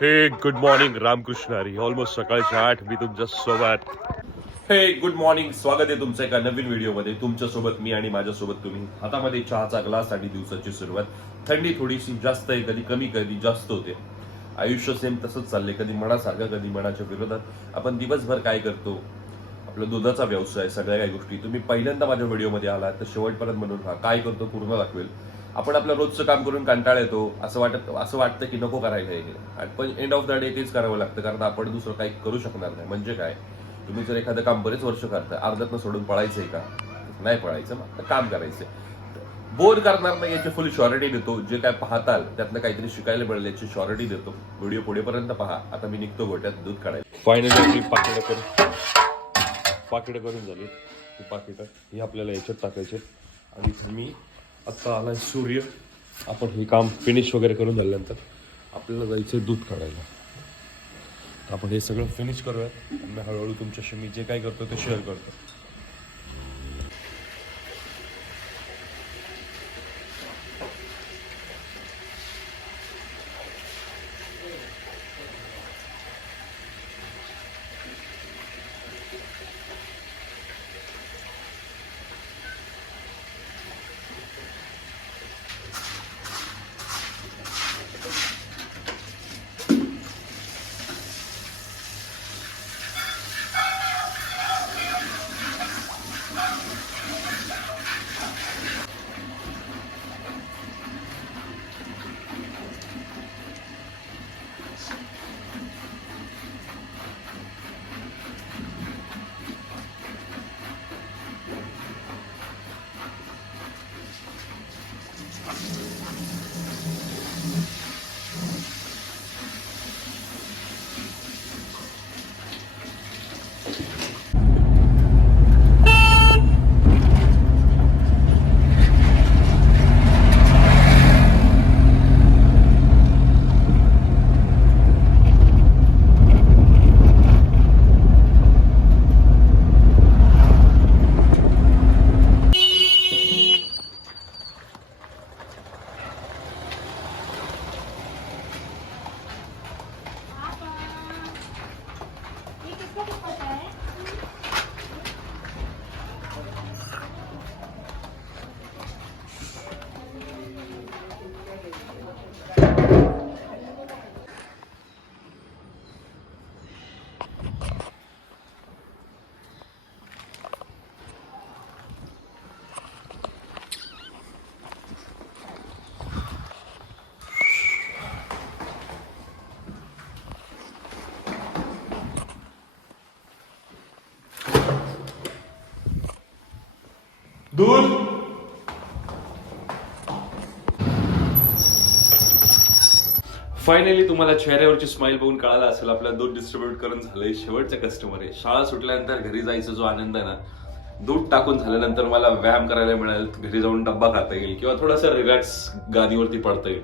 Hey good morning Ramkrishna Hari almost सकाळच्या आठ मी तुमच्यासोबत. हे गुड मॉर्निंग स्वागत आहे तुमचं एका नवीन व्हिडिओमध्ये. तुमच्यासोबत मी आणि माझ्या सोबत तुम्ही. हातामध्ये चहाचा ग्लास आणि दिवसाची सुरुवात. थंडी थोडीशी जास्त आहे कधी कमी कधी जास्त होते. आयुष्य सेम तसंच चाललंय. कधी मनासारखं कधी मनाच्या विरोधात. आपण दिवसभर काय करतो? आपला दुधाचा व्यवसाय सगळ्या काही गोष्टी. तुम्ही पहिल्यांदा माझ्या व्हिडिओमध्ये आलात तर शेवटपर्यंत म्हणून काय करतो? पूर्ण दाखवेल. आपण आपलं रोजचं काम करून कंटाळा येतो. असं वाटत असं वाटतं की नको करायला हे. आणि पण एंड ऑफ द डे तेच करावं लागतं. कारण आपण दुसरं काही करू शकणार नाही. म्हणजे काय? तुम्ही जर एखादं काम बरेच वर्ष करता अर्ध्यातनं सोडून पळायचंय का? नाही पळायचं. मग काम करायचंय. बोर करणार नाही याची फुल शॉरिटी देतो. जे काय पाहताल त्यातनं काहीतरी शिकायला मिळेल याची शॉरिटी देतो. व्हिडिओ पुढेपर्यंत पहा. आता मी निघतो गोट्यात दूध काढायला. फायनली पाकिटं करून पाकिटं करून झाली. ही पाकिटं ही आपल्याला याच्यात टाकायचे आणि मी आत्ता आला सूर्य. आपण हे काम फिनिश वगैरे करून झाल्यानंतर आपल्याला जायचं दूध काढायला. तर आपण हे सगळं फिनिश करूयात. आणि मी हळूहळू तुमच्याशी मी जे काय करतो ते शेअर करतो फायनली तुम्हाला चेहऱ्यावरची स्माईल बघून कळाला असेल आपला दूध डिस्ट्रीब्युट करून झालंय शेवटचं कस्टमर आहे. शाळा सुटल्यानंतर घरी जायचा जो आनंद आहे ना दूध टाकून झाल्यानंतर मला व्यायाम करायला मिळेल घरी जाऊन डब्बा खाता येईल किंवा थोडासा रिलॅक्स गादीवरती पडता येईल.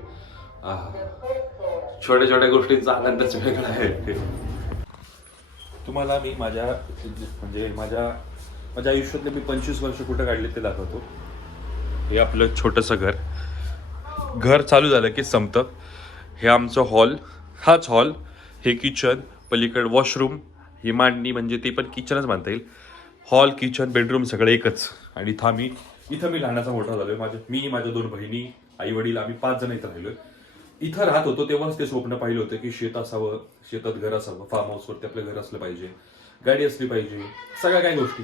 छोट्या छोट्या गोष्टींचा आनंदच वेगळा आहे. तुम्हाला मी माझ्या म्हणजे माझ्या माझ्या आयुष्यातले मी पंचवीस वर्ष कुठं काढले ते दाखवतो. हे आपलं छोटंसं घर. घर चालू झालं की संपतं. हे आमचं हॉल हाच हॉल हे किचन पलीकड वॉशरूम ही मांडणी म्हणजे ते पण किचनच मानता येईल. हॉल किचन बेडरूम सगळं एकच. आणि इथं आम्ही इथं मी लहानाचा मोठा झालोय. माझ्या मी माझ्या दोन बहिणी आई वडील आम्ही पाच जण इथं राहिलोय. इथं राहत होतो तेव्हाच ते स्वप्न पाहिलं होतं की शेत असावं शेतात घर असावं फार्म हाऊसवरती आपलं घर असलं पाहिजे गाडी असली पाहिजे सगळ्या काही गोष्टी.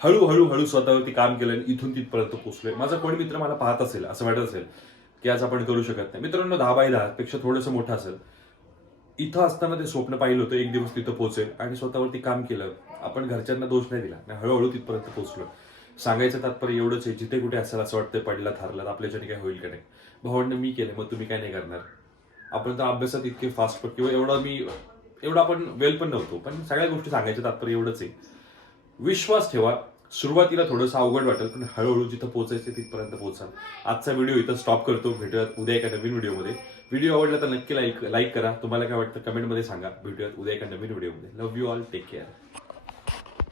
हळूहळू हळू स्वतःवरती काम केलं आणि इथून तिथपर्यंत पोचलोय माझा कोणी मित्र मला पाहत असेल असं वाटत असेल की आज आपण करू शकत नाही. मित्रांनो दहा बाय दहा पेक्षा थोडंसं मोठं असेल. इथं असताना ते स्वप्न पाहिलं होतं एक दिवस तिथं पोहोचेल आणि स्वतःवरती काम केलं. आपण घरच्यांना दोष नाही दिला. आणि हळूहळू तिथपर्यंत पोहोचलो. सांगायचं तात्पर्य एवढंच आहे जिथे कुठे असेल असं वाटतं पडला थारला आपल्याच्याने काय होईल का नाही? भावांना मी केलं मग तुम्ही काय नाही करणार? आपण तर अभ्यासात इतके फास्ट किंवा एवढा मी एवढा आपण वेल पण नव्हतो. पण सगळ्या गोष्टी सांगायच्या तात्पर्य एवढंच आहे. विश्वास ठेवा. सुरुवातीला थोडंसं अवघड वाटेल पण हळूहळू जिथं पोहोचायचं तिथपर्यंत पोहोचा आजचा व्हिडिओ इथं स्टॉप करतो. भेटूयात उद्या एका नवीन व्हिडिओमध्ये व्हिडिओ आवडला तर नक्की लाईक लाईक करा. तुम्हाला काय वाटतं कमेंटमध्ये सांगा. भेटूयात उद्या एका नवीन व्हिडिओमध्ये love you all take care